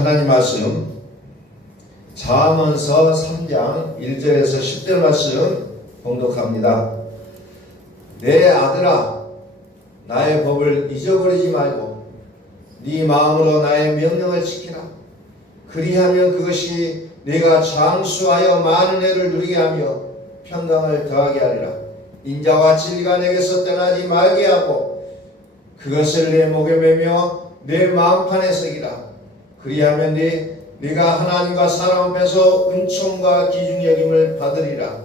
하나님 말씀 잠언서 3장 1절에서 10절 말씀 봉독합니다. 내 아들아, 나의 법을 잊어버리지 말고 네 마음으로 나의 명령을 지키라. 그리하면 그것이 네가 장수하여 많은 해를 누리게 하며 평강을 더하게 하리라. 인자와 진리가 내게서 떠나지 말게 하고 그것을 내 목에 매며 내 마음판에 새기라. 그리하면 네가 하나님과 사람 앞에서 은총과 기중 여김을 받으리라.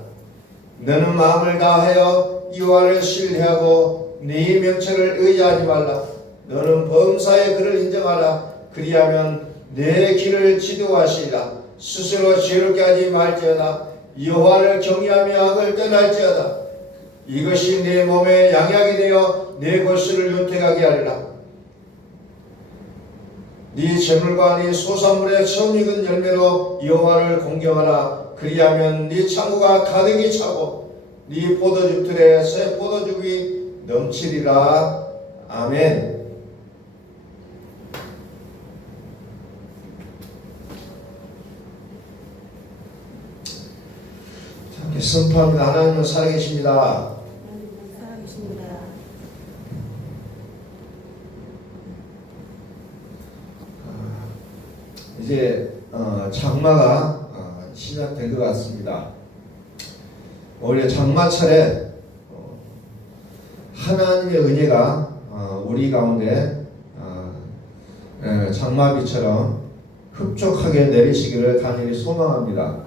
너는 마음을 다하여 여호와를 신뢰하고 네 명철을 의지하지 말라. 너는 범사의 그를 인정하라. 그리하면 내 길을 지도하시리라. 스스로 죄롭게 하지 말지어다. 여호와를 경외하며 악을 떠날지어다. 이것이 내 몸에 양약이 되어 내 골수를 윤택하게 하리라. 네 재물과 네 소산물의 처음 익은 열매로 여호와를 공경하라. 그리하면 네 창고가 가득히 차고 네 포도주 틀에 새 포도즙이 넘치리라. 아멘. 자, 선포합니다. 하나님은 살아계십니다. 이제 장마가 시작된 것 같습니다. 올해 장마철에 하나님의 은혜가 우리 가운데 장마비처럼 흡족하게 내리시기를 간절히 소망합니다.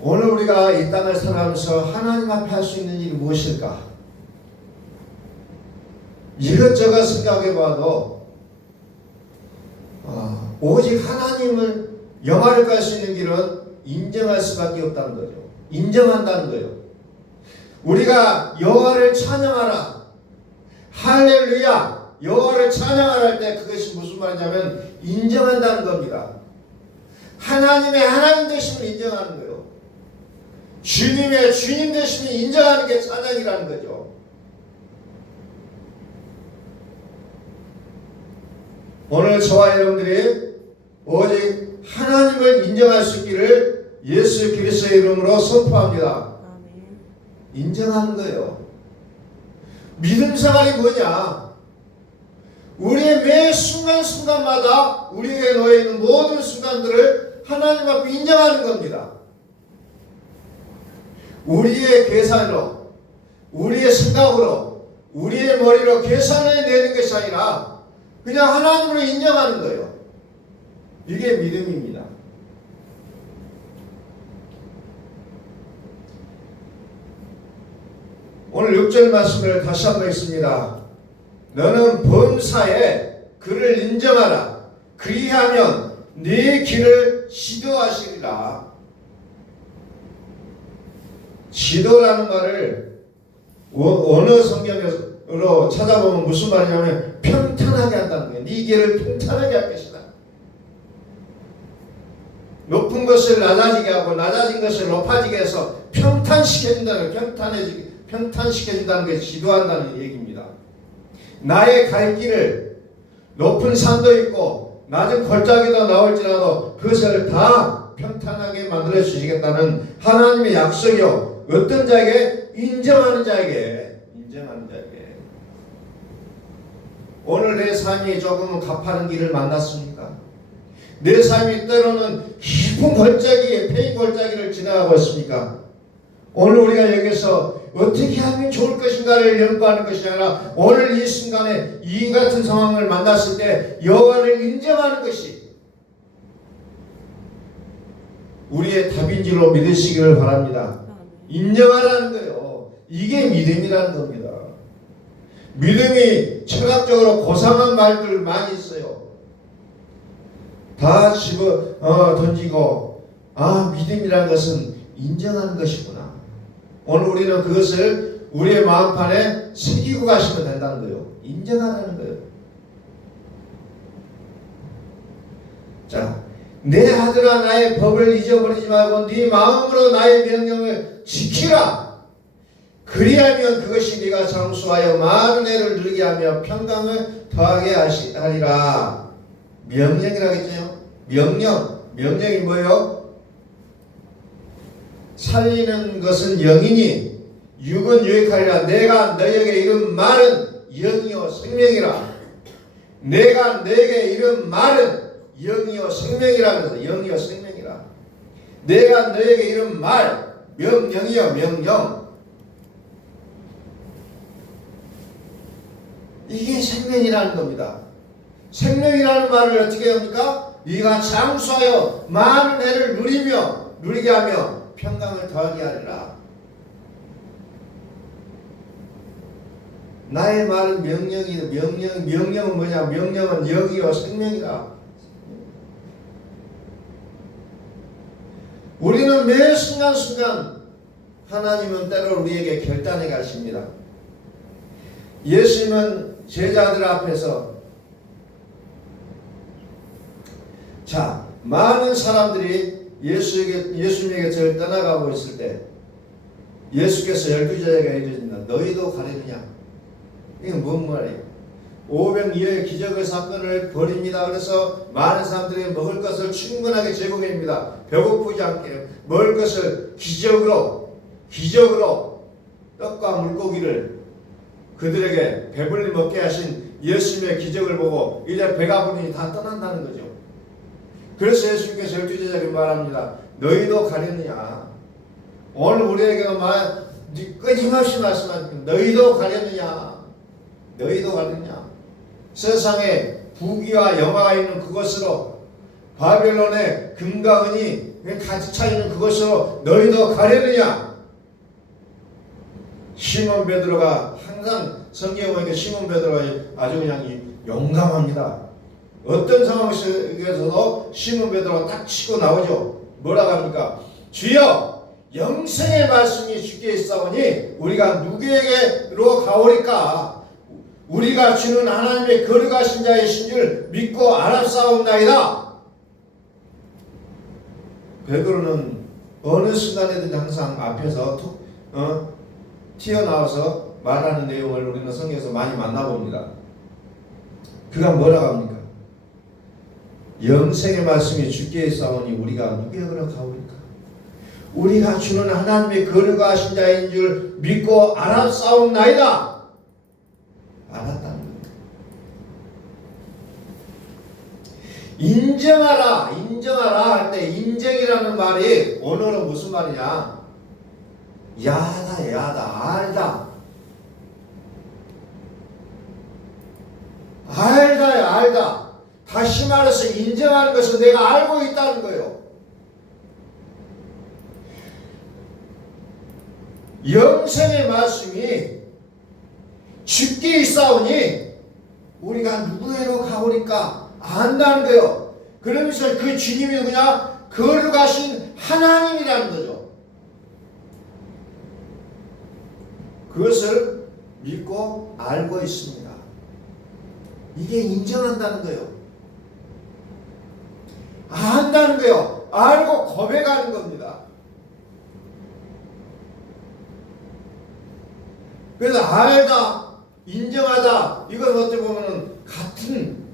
오늘 우리가 이 땅을 살아가면서 하나님 앞에 할 수 있는 일이 무엇일까? 이것저것 생각해봐도 오직 하나님을 영화를 갈 수 있는 길은 인정할 수밖에 없다는 거죠. 인정한다는 거예요. 우리가 여호와를 찬양하라, 할렐루야, 여호와를 찬양하라 할 때 그것이 무슨 말이냐면 인정한다는 겁니다. 하나님의 하나님 되심을 인정하는 거예요. 주님의 주님 되심을 인정하는 게 찬양이라는 거죠. 오늘 저와 여러분들이 오직 하나님을 인정할 수 있기를 예수 그리스도의 이름으로 선포합니다. 인정하는 거예요. 믿음 생활이 뭐냐? 우리의 매 순간순간마다 우리에게 놓여있는 모든 순간들을 하나님 앞에 인정하는 겁니다. 우리의 계산으로, 우리의 생각으로, 우리의 머리로 계산을 내는 것이 아니라 그냥 하나님을 인정하는 거예요. 이게 믿음입니다. 오늘 6절 말씀을 다시 한번 읽습니다. 너는 범사에 그를 인정하라. 그리하면 네 길을 지도하시리라. 지도라는 말을 어느 성경으로 찾아보면 무슨 말이냐면 평탄하게 한다는 거예요. 네 길을 평탄하게 할 것이다. 높은 것을 낮아지게 하고 낮아진 것을 높아지게 해서 평탄시켜준다는 거예요. 평탄시켜준다는 게 지도한다는 얘기입니다. 나의 갈 길을 높은 산도 있고 낮은 골짜기도 나올지라도 그것을 다 평탄하게 만들어 주시겠다는 하나님의 약속이요. 어떤 자에게? 인정하는 자에게. 오늘 내 삶이 조금은 가파른 길을 만났습니까? 내 삶이 때로는 깊은 골짜기, 패인 골짜기를 지나가고 있습니까? 오늘 우리가 여기서 어떻게 하면 좋을 것인가를 연구하는 것이 아니라 오늘 이 순간에 이 같은 상황을 만났을 때 여호와를 인정하는 것이 우리의 답인지로 믿으시기를 바랍니다. 인정하라는 거예요. 이게 믿음이라는 겁니다. 믿음이 철학적으로 고상한 말들 많이 있어요. 다 집어 던지고 믿음이라는 것은 인정하는 것이구나. 오늘 우리는 그것을 우리의 마음판에 새기고 가시면 된다는 거예요. 인정하라는 거예요. 자, 내 아들아 나의 법을 잊어버리지 말고 네 마음으로 나의 명령을 지키라. 그리하면 그것이 네가 장수하여 많은 애를 누리게 하며 평강을 더하게 하리라. 명령이라고 했죠. 명령이 뭐예요? 살리는 것은 영이니 육은 유익하리라. 내가 너에게 이른 말은 영이요 생명이라. 내가 너에게 이른 말은 영이요 생명이라. 그래서 영이요 생명이라. 내가 너에게 이른 말 명령이요 명령. 이게 생명이라는 겁니다. 생명이라는 말을 어떻게 합니까? 네가 장수하여 많은 애를 누리게 하며 평강을 더하게 하리라. 나의 말은 명령은 뭐냐? 명령은 영이요 생명이라. 우리는 매 순간순간 하나님은 때로 우리에게 결단해 가십니다. 예수님은 제자들 앞에서 많은 사람들이 예수님에게 절 떠나가고 있을 때 예수께서 12제자에게 이르신다. 너희도 가려느냐? 이게 뭔 말이에요? 500여의 기적의 사건을 벌입니다. 그래서 많은 사람들이 먹을 것을 충분하게 제공합니다. 배고프지 않게 먹을 것을 기적으로 떡과 물고기를 그들에게 배불리 먹게 하신 예수님의 기적을 보고 이제 배가 부르니 다 떠난다는 거죠. 그래서 예수님께서 12제자에게 말합니다. 너희도 가려느냐? 오늘 우리에게도 끊임없이 말씀하십니다. 너희도 가려느냐? 세상에 부귀와 영화가 있는 그것으로 바벨론의 금과 은이 가득 차 있는 그것으로 너희도 가려느냐? 시몬 베드로가 항상 성경에 보니까 시몬 베드로가 아주 그냥 용감합니다. 어떤 상황 속에서도 시몬 베드로가 딱 치고 나오죠. 뭐라고 합니까? 주여 영생의 말씀이 주께 있사오니 우리가 누구에게로 가오리까? 우리가 주는 하나님의 거룩하신 자이신 줄 믿고 알았사옵나이다. 베드로는 어느 순간에든 항상 앞에서 튀어나와서 말하는 내용을 우리는 성경에서 많이 만나봅니다. 그가 뭐라고 합니까? 영생의 말씀이 주께 있사오니 우리가 누구에게로 가오리까? 우리가 주는 하나님의 거룩하신 자인 줄 믿고 알았사옵나이다. 알았다는 거예요. 인정하라 할 때 인정이라는 말이 오늘은 무슨 말이냐? 야다 알다. 다시 말해서 인정하는 것은 내가 알고 있다는 거예요. 영생의 말씀이 주께 있사오니 우리가 누구에게로 가오리까? 안다는 거예요. 그러면서 그 주님이 누구냐? 거룩하신 하나님이라는 거죠. 그것을 믿고 알고 있습니다. 이게 인정한다는 거예요. 안다는 거예요. 알고 고백하는 겁니다. 그래서 알다, 인정하다, 이건 어떻게 보면 같은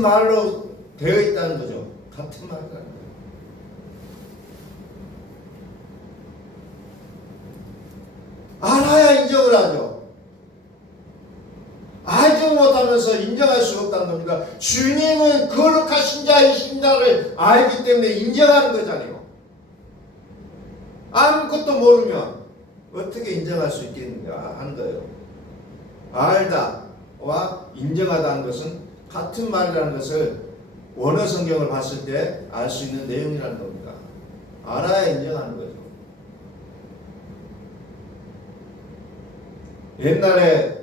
말로 되어 있다는 거죠. 같은 말이라는 거예요. 알아야 인정을 하죠. 알지 못하면서 인정할 수 없다는 겁니다. 주님은 거룩하신 자이신다를 알기 때문에 인정하는 거잖아요. 아무것도 모르면 어떻게 인정할 수 있겠는가 하는 거예요. 알다와 인정하다는 것은 같은 말이라는 것을 원어 성경을 봤을 때 알 수 있는 내용이라는 겁니다. 알아야 인정하는 거죠. 옛날에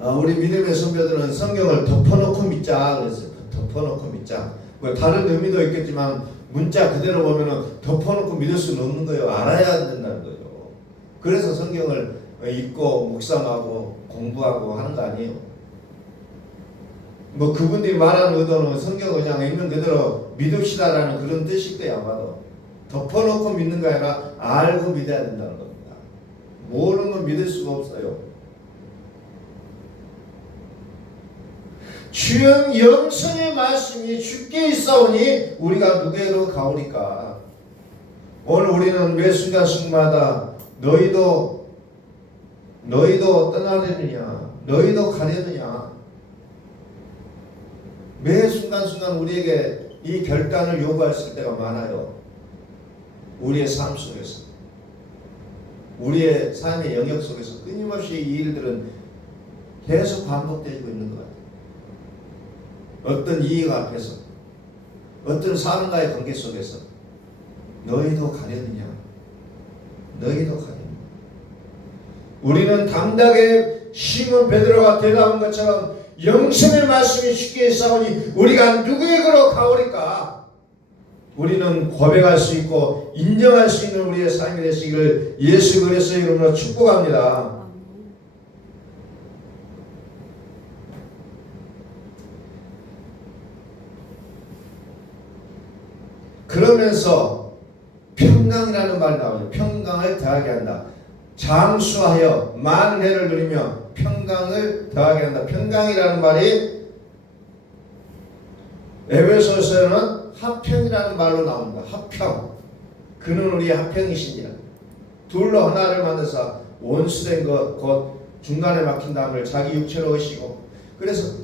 우리 믿음의 선배들은 성경을 덮어놓고 믿자 그랬어요. 덮어놓고 믿자. 뭐 다른 의미도 있겠지만 문자 그대로 보면은 덮어놓고 믿을 수는 없는 거예요. 알아야 된다는 거죠. 그래서 성경을 읽고 묵상하고 공부하고 하는 거 아니에요. 뭐 그분들이 말하는 의도는 성경을 그냥 읽는 그대로 믿읍시다라는 그런 뜻일 거예요. 아마도 덮어놓고 믿는 거 아니라 알고 믿어야 된다는 겁니다. 모르는 건 믿을 수가 없어요. 주영 영성의 말씀이 주께 있사오니 우리가 누구에게로 가오리까. 오늘 우리는 매 순간순간마다 너희도 떠나려느냐, 너희도 가려느냐, 매 순간순간 우리에게 이 결단을 요구할 때가 많아요. 우리의 삶 속에서, 우리의 삶의 영역 속에서 끊임없이 이 일들은 계속 반복되고 있는 것 같아요. 어떤 이익 앞에서, 어떤 사람과의 관계 속에서 너희도 가려느냐, 너희도 가려느냐. 우리는 담대하게 시몬 베드로가 대답한 것처럼 영성의 말씀이 주께 있사오니 우리가 누구에게로 가오리까. 우리는 고백할 수 있고 인정할 수 있는 우리의 삶이 되시기를 예수 그리스도의 이름으로 축복합니다. 그러면서 평강이라는 말이 나오죠. 평강을 더하게 한다. 장수하여 많은 해를 누리며 평강을 더하게 한다. 평강이라는 말이 에베소서에는 합평이라는 말로 나옵니다. 합평. 그는 우리의 합평이시니라. 둘로 하나를 만들어서 원수된 것 곧 중간에 막힌 담을 자기 육체로 오시고, 그래서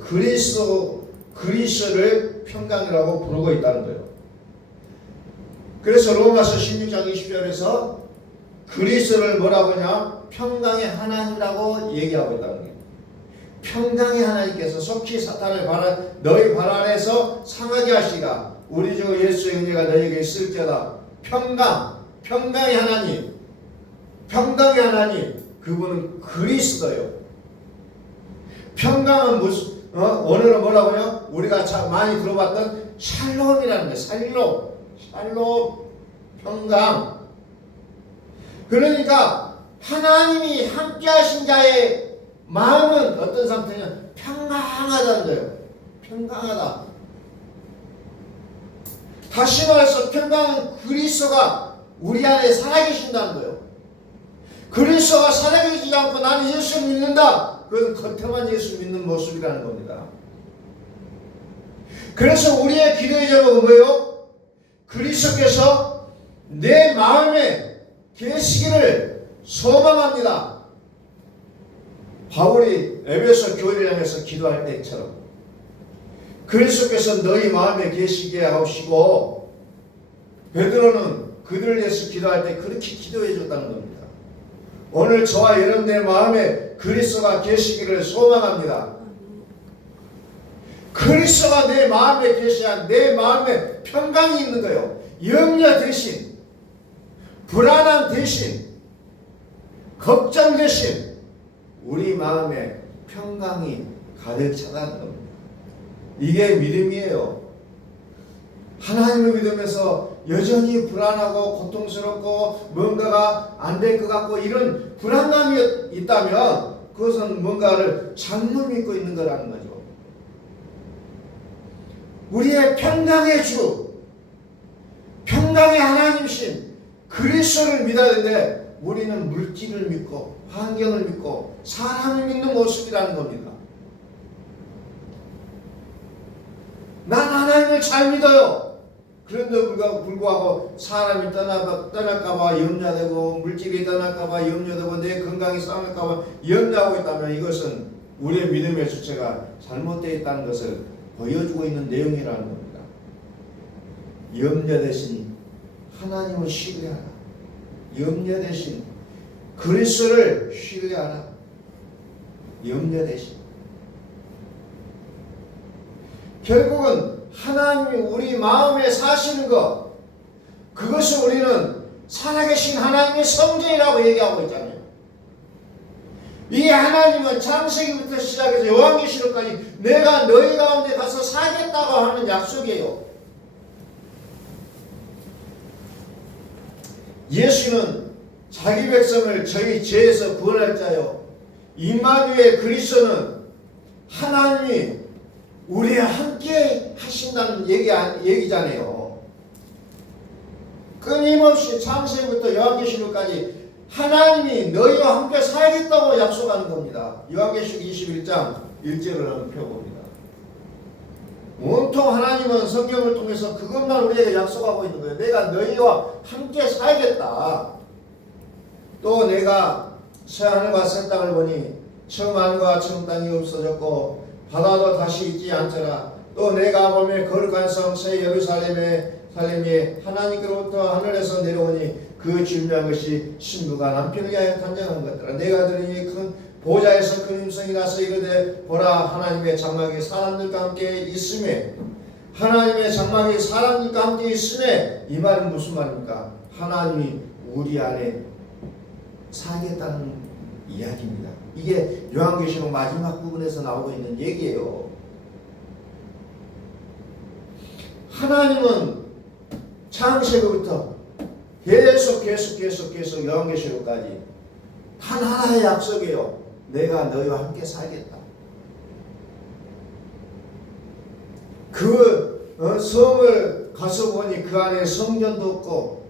그리스도를 평강이라고 부르고 있다는 거예요. 그래서 로마서 16장 20절에서 그리스도를 뭐라고 하냐? 평강의 하나님이라고 얘기하고 있다는 거예요. 평강의 하나님께서 속히 사탄을 너희 발 아래에서 상하게 하시라. 우리 주 예수의 은혜가 너희에게 있을지어다. 평강의 하나님, 평강의 하나님, 그분은 그리스도요. 평강은 무슨 오늘은 뭐라고 해요? 우리가 많이 들어봤던 샬롬이라는 거예요. 샬롬, 평강. 그러니까 하나님이 함께 하신 자의 마음은 어떤 상태냐? 평강하다는 거예요. 평강하다. 다시 말해서 평강은 그리스도가 우리 안에 살아계신다는 거예요. 그리스도가 살아계시지 않고 나는 예수를 믿는다. 그건 겉에만 예수 믿는 모습이라는 겁니다. 그래서 우리의 기도의 제목은 뭐예요? 그리스도께서 내 마음에 계시기를 소망합니다. 바울이 에베소 교회를 향해서 기도할 때처럼 그리스도께서 너희 마음에 계시게 하시고, 베드로는 그들을 위해서 기도할 때 그렇게 기도해 줬다는 겁니다. 오늘 저와 여러분의 마음에 그리스도가 계시기를 소망합니다. 그리스도가 내 마음에 계셔야 내 마음에 평강이 있는 거예요. 염려 대신, 불안함 대신, 걱정 대신 우리 마음에 평강이 가득 차다는 겁니다. 이게 믿음이에요. 하나님을 믿으면서 여전히 불안하고 고통스럽고 뭔가가 안 될 것 같고 이런 불안감이 있다면 그것은 뭔가를 잘못 믿고 있는 거라는 거죠. 우리의 평강의 주, 평강의 하나님이신 그리스도를 믿어야 되는데 우리는 물질을 믿고 환경을 믿고 사람을 믿는 모습이라는 겁니다. 난 하나님을 잘 믿어요. 그런데 불구하고 사람이 떠날까봐 염려되고 물질이 떠날까봐 염려되고 내 건강이 상할까봐 염려하고 있다면 이것은 우리의 믿음의 주체가 잘못되어 있다는 것을 보여주고 있는 내용이라는 겁니다. 염려 대신 하나님을 신뢰하라. 염려 대신 그리스도를 신뢰하라. 염려 대신. 결국은 하나님이 우리 마음에 사시는 것, 그것을 우리는 살아계신 하나님의 성전이라고 얘기하고 있잖아요. 이 하나님은 창세기부터 시작해서 요한계시록까지 내가 너희 가운데 가서 살겠다고 하는 약속이에요. 예수는 자기 백성을 저희 죄에서 구원할 자요, 임마누엘 그리스도는 하나님이 우리와 함께 하신다는 얘기잖아요. 끊임없이 창세기부터 요한계시록까지 하나님이 너희와 함께 살겠다고 약속하는 겁니다. 요한계시록 21장 1절을 한번 펴봅니다. 온통 하나님은 성경을 통해서 그것만 우리에게 약속하고 있는 거예요. 내가 너희와 함께 살겠다. 또 내가 새 하늘과 새 땅을 보니 처음 하늘과 처음 땅이 없어졌고 바다도 다시 있지 않더라. 또 내가 보며 거룩한 성 새 예루살렘이 하나님께로부터 하늘에서 내려오니 그 중요한 것이 신부가 남편을 위하여 단장한 것더라. 내가 들으니 큰 보좌에서 큰 음성이 나서 이르되 보라 하나님의 장막이 사람들과 함께 있음에 하나님의 장막이 사람들과 함께 있음에 이 말은 무슨 말입니까? 하나님이 우리 안에 살겠다는 이야기입니다. 이게 요한계시록 마지막 부분에서 나오고 있는 얘기예요. 하나님은 창세기부터 계속 요한계시록까지 단 하나의 약속이에요. 내가 너희와 함께 살겠다. 그 성을 가서 보니 그 안에 성전도 없고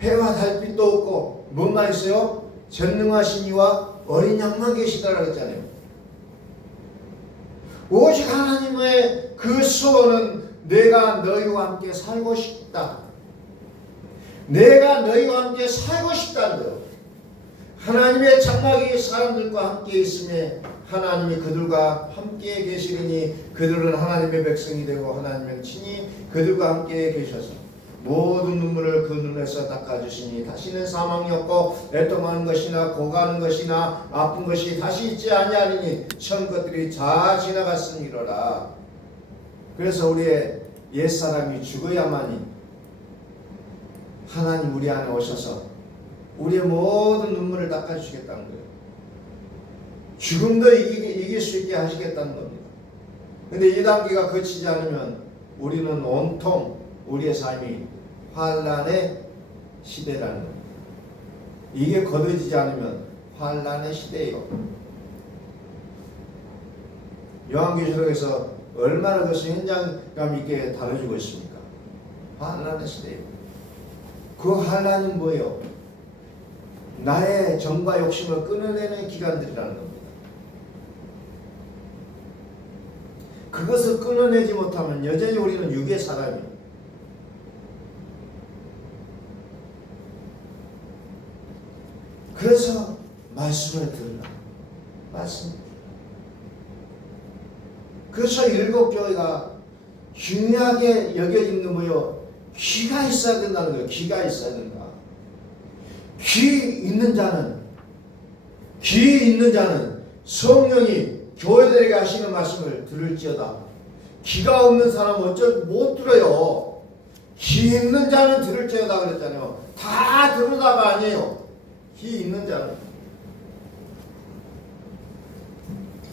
해와 달빛도 없고 뭐만 있어요? 전능하신 이와 어린 양만 계시다라고 했잖아요. 오직 하나님의 그 소원은 내가 너희와 함께 살고 싶다. 내가 너희와 함께 살고 싶다는 거예요. 하나님의 장막이 사람들과 함께 있음에 하나님이 그들과 함께 계시리니 그들은 하나님의 백성이 되고 하나님은 친히 그들과 함께 계셔서 모든 눈물을 그 눈에서 닦아주시니 다시는 사망이 없고 애통하는 것이나 고가는 것이나 아픈 것이 다시 있지 아니하리니 처음 것들이 다 지나갔으니로라. 그래서 우리의 옛사람이 죽어야만이 하나님 우리 안에 오셔서 우리의 모든 눈물을 닦아주시겠다는 거예요. 죽음도 이길 수 있게 하시겠다는 겁니다. 근데 이 단계가 거치지 않으면 우리는 온통 우리의 삶이 환난의 시대라는 겁니다. 이게 거둬지지 않으면 환난의 시대예요. 요한계시록에서 얼마나 그것을 현장감 있게 다뤄주고 있습니까? 환난의 시대예요. 그 환난은 뭐예요? 나의 정과 욕심을 끊어내는 기간들이라는 겁니다. 그것을 끊어내지 못하면 여전히 우리는 육의 사람이에요. 그래서 말씀을 들으라. 말씀. 그래서 일곱 교회가 중요하게 여겨지는 게 뭐예요? 귀가 있어야 된다는 거예요. 귀가 있어야 된다. 귀 있는 자는 성령이 교회들에게 하시는 말씀을 들을지어다. 귀가 없는 사람은 못 들어요. 귀 있는 자는 들을지어다 그랬잖아요. 다 들으다가 아니에요. 귀 있는 자는.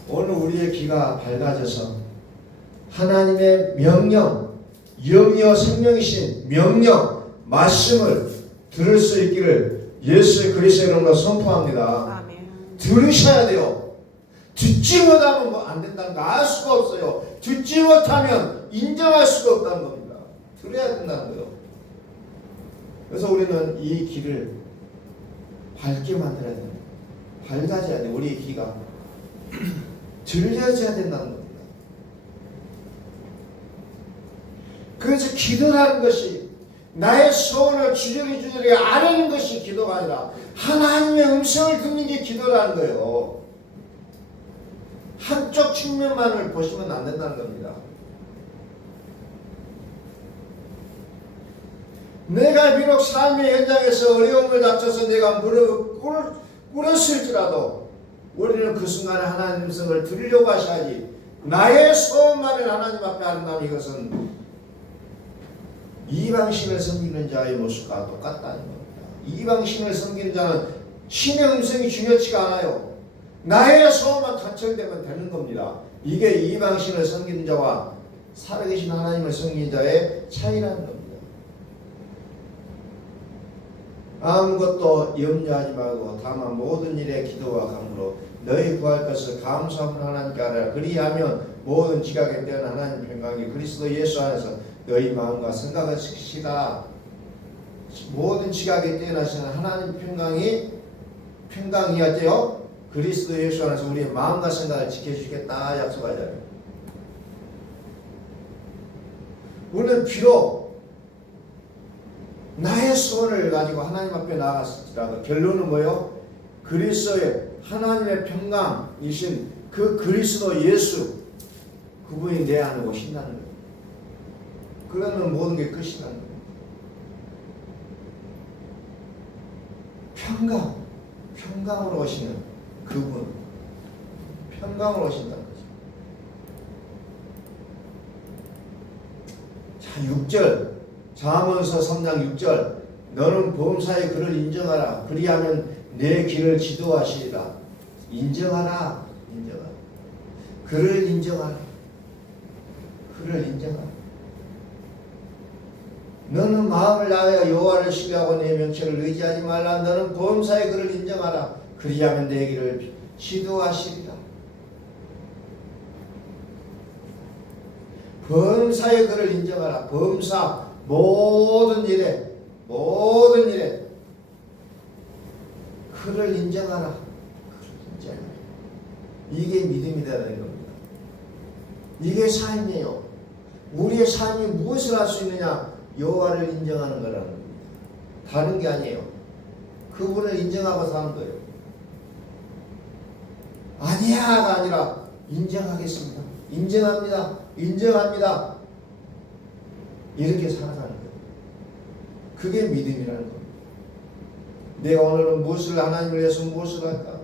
오늘 우리의 귀가 밝아져서 하나님의 명령, 영이요 생명이신 명령, 말씀을 들을 수 있기를 예수 그리스도의 이름으로 선포합니다. 아멘. 들으셔야 돼요. 듣지 못하면 안 된다는 거 알 수가 없어요. 듣지 못하면 인정할 수가 없다는 겁니다. 들어야 된다는 거예요. 그래서 우리는 이 길을 밝게 만들어야 됩니다. 밝아져야 돼요. 우리의 귀가 들려져야 된다는 겁니다. 그래서 기도라는 것이 나의 소원을 주저리 아뢰는 것이 기도가 아니라 하나님의 음성을 듣는 게 기도라는 거예요. 한쪽 측면만을 보시면 안 된다는 겁니다. 내가 비록 삶의 현장에서 어려움을 닥쳐서 내가 무릎을 꿇었을지라도 우리는 그 순간에 하나님의 음성을 들으려고 하셔야지. 나의 소원만을 하나님 앞에 아른다면 이것은 이방신을 섬기는 자의 모습과 똑같다는 겁니다. 이방신을 섬기는 자는 신의 음성이 중요치가 않아요. 나의 소원만 간청되면 되는 겁니다. 이게 이방신을 섬기는 자와 살아계신 하나님을 섬기는 자의 차이라는 겁니다. 아무것도 염려하지 말고 다만 모든 일에 기도와 간구로 너희 구할 것을 감사함으로 하나님께 아뢰라. 그리하면 모든 지각에 뛰어난 하나님 평강이 그리스도 예수 안에서 너희 마음과 생각을 지키시다. 모든 지각에 뛰어나시는 하나님 평강이 어때요? 그리스도 예수 안에서 우리의 마음과 생각을 지켜주겠다 약속하잖아요. 우리는 비록 나의 소원을 가지고 하나님 앞에 나갔을지라도 결론은 뭐예요? 그리스도의 하나님의 평강이신 그 그리스도 예수 그분이 내 안에 오신다는 거예요. 그러면 모든 게 끝이라는 거예요. 평강으로 오시는 그분, 평강으로 오신다는 거죠. 자, 6절 잠언서 3장 6절 너는 범사의 그를 인정하라. 그리하면 내 길을 지도하시리라. 인정하라. 그를 인정하라. 너는 마음을 다하여 여호와를 신뢰하고 내 명령을 의지하지 말라. 너는 범사의 그를 인정하라. 그리하면 내 길을 지도하시리라. 범사의 그를 인정하라. 범사 모든 일에 그를 인정하라. 이게 믿음이라는 겁니다. 이게 삶이에요. 우리의 삶이 무엇을 할 수 있느냐? 여호와를 인정하는 거라는 겁니다. 다른 게 아니에요. 그분을 인정하고 사는 거예요. 아니야가 아니라 인정하겠습니다. 인정합니다. 이렇게 살아가는 거예요. 그게 믿음이라는 겁니다. 내가 오늘은 무엇을 하나님을 위해서 무엇을 할까?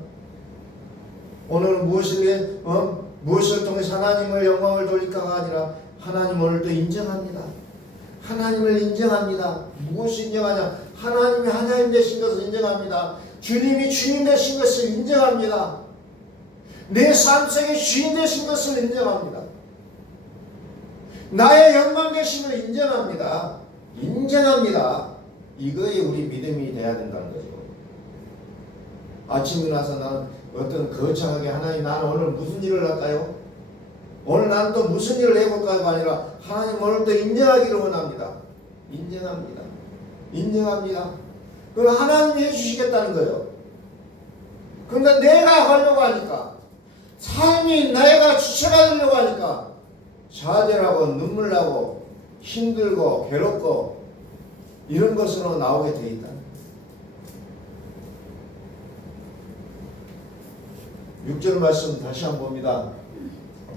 오늘은 무엇을 통해서 하나님을 영광을 돌릴까가 아니라 하나님 오늘도 인정합니다. 하나님을 인정합니다. 무엇을 인정하냐? 하나님이 하나님 되신 것을 인정합니다. 주님이 주인 되신 것을 인정합니다. 내 삶 속에 주인 되신 것을 인정합니다. 나의 영광 되심을 인정합니다. 이거에 우리 믿음이 돼야 된다는 거죠. 아침에 나서 나는 어떤 거창하게 하나님 나는 오늘 무슨 일을 할까요? 오늘 나는 또 무슨 일을 해볼까요가 아니라 하나님 오늘 또 인정하기를 원합니다. 인정합니다. 그럼 하나님이 해주시겠다는 거예요. 그런데 내가 하려고 하니까 삶이 내가 주체가 되려고 하니까 좌절하고 눈물 나고 힘들고 괴롭고 이런 것으로 나오게 돼 있다. 6절 말씀 다시 한번 봅니다.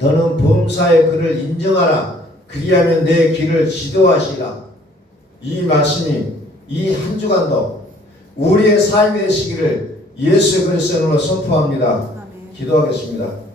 너는 범사의 그를 인정하라. 그리하면 내 길을 지도하시라. 이 말씀이 이 한 주간도 우리의 삶이 되시기를 예수 그리스도로 선포합니다. 기도하겠습니다.